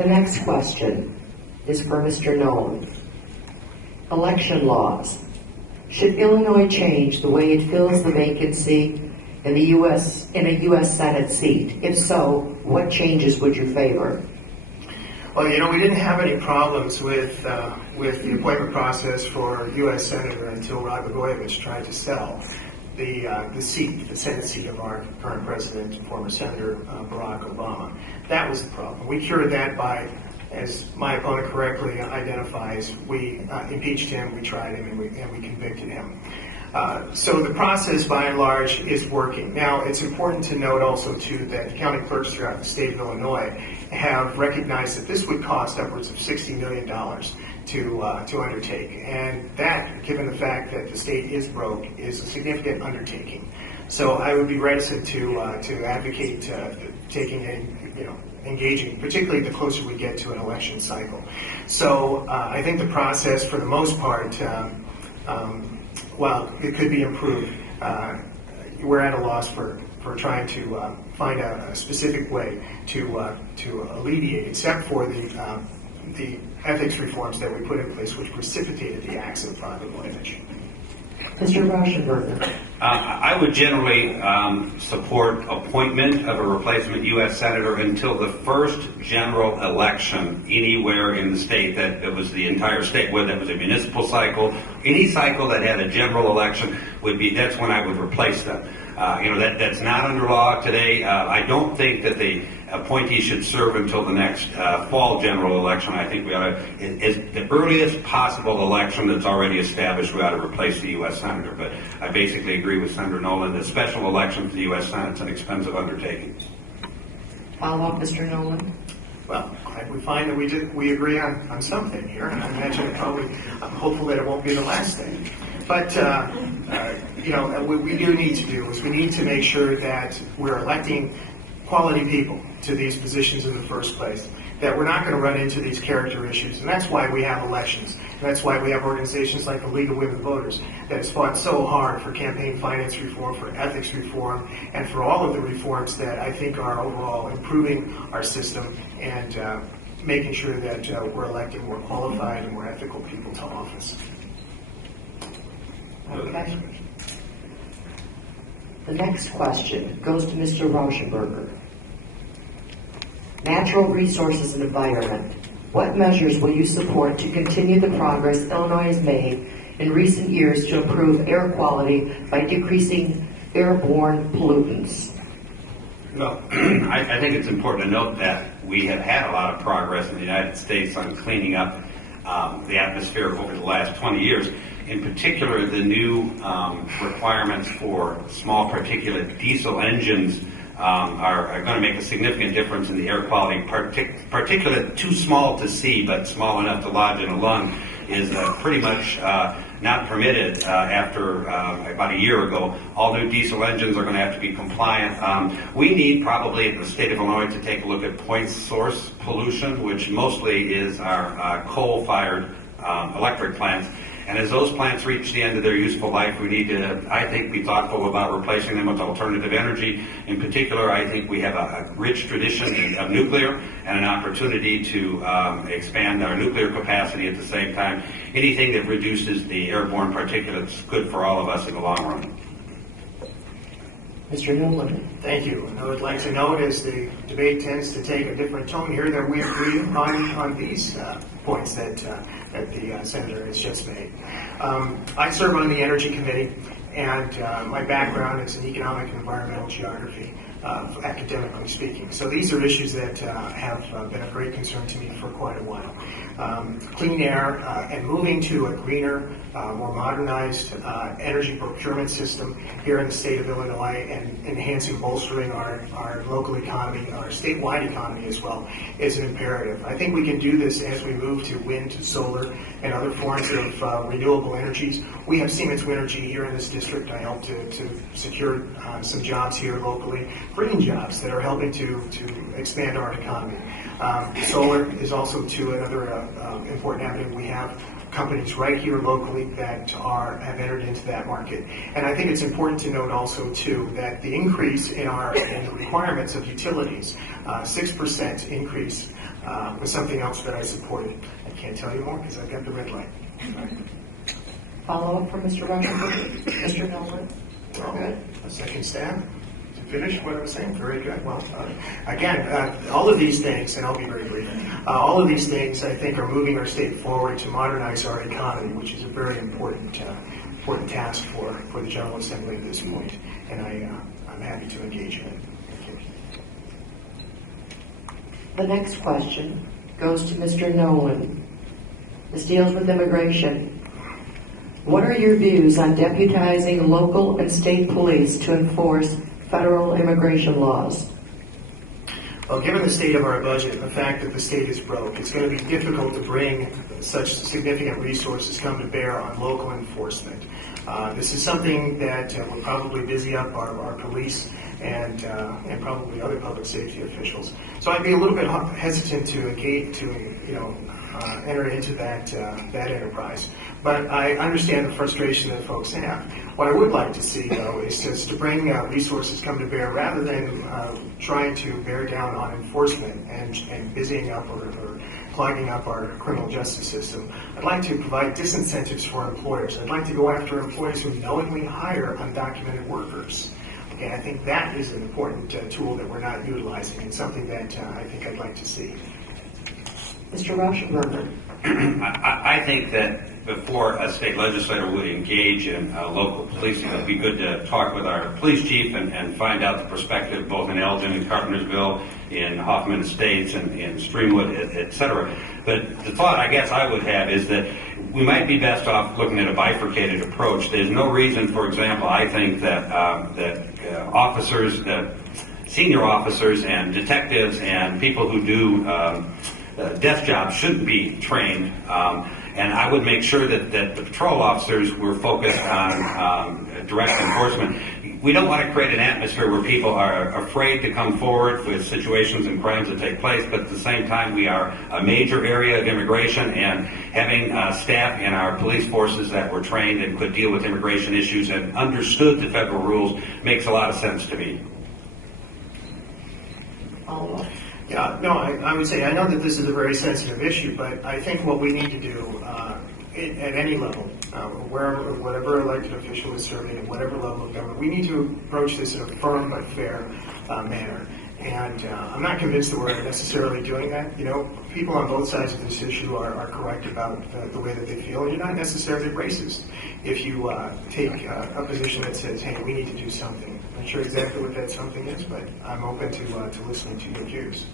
The next question is for Mr. Noland. Election laws. Should Illinois change the way it fills the vacancy in a U.S. Senate seat? If so, what changes would you favor? Well, you know, we didn't have any problems with the appointment process for U.S. Senator until Rod Blagojevich tried to sell the Senate seat of our current president and former Senator Barack Obama. That was the problem. We cured that by, as my opponent correctly identifies, we impeached him, we tried him, and we convicted him. So the process, by and large, is working. Now, it's important to note also, too, that county clerks throughout the state of Illinois have recognized that this would cost upwards of $60 million to undertake. And that, given the fact that the state is broke, is a significant undertaking. So I would be reticent to advocate engaging, particularly the closer we get to an election cycle. So I think the process, for the most part, while it could be improved, we're at a loss for trying to find a specific way to alleviate, except for the ethics reforms that we put in place, which precipitated the acts of Blagojevich. Mr. Rauschenberger. I would generally support appointment of a replacement U.S. Senator until the first general election anywhere in the state that was the entire state, whether it was a municipal cycle, any cycle that had a general election that's when I would replace them. That's not under law today. I don't think that the appointee should serve until the next fall general election. I think we ought to, as the earliest possible election that's already established, we ought to replace the U.S. Senator. But I basically agree with Senator Noland. The special election for the U.S. Senate is an expensive undertaking. Follow up, Mr. Noland. Well, we find that we agree on something here, and I imagine I'm hopeful that it won't be the last thing. But what we do need to do is we need to make sure that we're electing quality people to these positions in the first place, that we're not going to run into these character issues. And that's why we have elections. And that's why we have organizations like the League of Women Voters that has fought so hard for campaign finance reform, for ethics reform, and for all of the reforms that I think are overall improving our system and making sure that we're electing more qualified and more ethical people to office. Okay. The next question goes to Mr. Rauschenberger. Natural resources and environment. What measures will you support to continue the progress Illinois has made in recent years to improve air quality by decreasing airborne pollutants? Well, I think it's important to note that we have had a lot of progress in the United States on cleaning up the atmosphere over the last 20 years. In particular, the new requirements for small particulate diesel engines are going to make a significant difference in the air quality. Particulate too small to see but small enough to lodge in a lung is pretty much not permitted after about a year ago. All new diesel engines are going to have to be compliant. We need probably in the state of Illinois to take a look at point source pollution, which mostly is our coal-fired electric plants. And as those plants reach the end of their useful life, we need to, I think, be thoughtful about replacing them with alternative energy. In particular, I think we have a rich tradition of nuclear and an opportunity to expand our nuclear capacity at the same time. Anything that reduces the airborne particulates is good for all of us in the long run. Mr. Noland. Thank you. And I would like to note, as the debate tends to take a different tone here, that we agree on these points that the Senator has just made. I serve on the Energy Committee, and my background is in economic and environmental geography, academically speaking. So these are issues that have been of great concern to me for quite a while. Clean air and moving to a greener, more modernized energy procurement system here in the state of Illinois, and enhancing, bolstering our local economy, our statewide economy as well, is an imperative. I think we can do this as we move to wind, solar, and other forms of renewable energies. We have Siemens Winergy here in this district. I helped to secure some jobs here locally, green jobs that are helping to expand our economy. Solar is also another important avenue. We have companies right here locally that have entered into that market. And I think it's important to note also, too, that the increase in the requirements of utilities, 6% increase was something else that I supported. I can't tell you more because I've got the red light. Follow up from Mr. Rauschenberger. Mr. Noland. Good. A second stab to finish what I was saying. Very good. Well, again, all of these things, and I'll be very brief, all of these things I think are moving our state forward to modernize our economy, which is a very important task for the General Assembly at this point, and I'm happy to engage in it. Thank you. The next question goes to Mr. Noland. This deals with immigration. What are your views on deputizing local and state police to enforce federal immigration laws? Well, given the state of our budget and the fact that the state is broke, it's going to be difficult to bring such significant resources come to bear on local enforcement. This is something that will probably busy up our police and probably other public safety officials. So I'd be a little bit hesitant to enter into that enterprise. But I understand the frustration that folks have. What I would like to see, though, is just to bring resources come to bear rather than trying to bear down on enforcement and busying up or clogging up our criminal justice system. I'd like to provide disincentives for employers. I'd like to go after employers who knowingly hire undocumented workers. Okay, I think that is an important tool that we're not utilizing and something that I think I'd like to see. Mr. Rauschenberger. I think that before a state legislator would engage in local policing, it would be good to talk with our police chief and find out the perspective both in Elgin and Carpentersville, in Hoffman Estates and in Streamwood, et cetera. But the thought I guess I would have is that we might be best off looking at a bifurcated approach. There's no reason, for example, I think that senior officers and detectives and people who do desk jobs shouldn't be trained, and I would make sure that the patrol officers were focused on direct enforcement. We don't want to create an atmosphere where people are afraid to come forward with situations and crimes that take place, but at the same time we are a major area of immigration, and having staff in our police forces that were trained and could deal with immigration issues and understood the federal rules makes a lot of sense to me. Yeah, no, I would say I know that this is a very sensitive issue, but I think what we need to do at any level, whatever elected official is serving at whatever level of government, we need to approach this in a firm but fair manner. And I'm not convinced that we're necessarily doing that. You know, people on both sides of this issue are correct about the way that they feel, and you're not necessarily racist if you take a position that says, hey, we need to do something. I'm not sure exactly what that something is, but I'm open to listening to your views.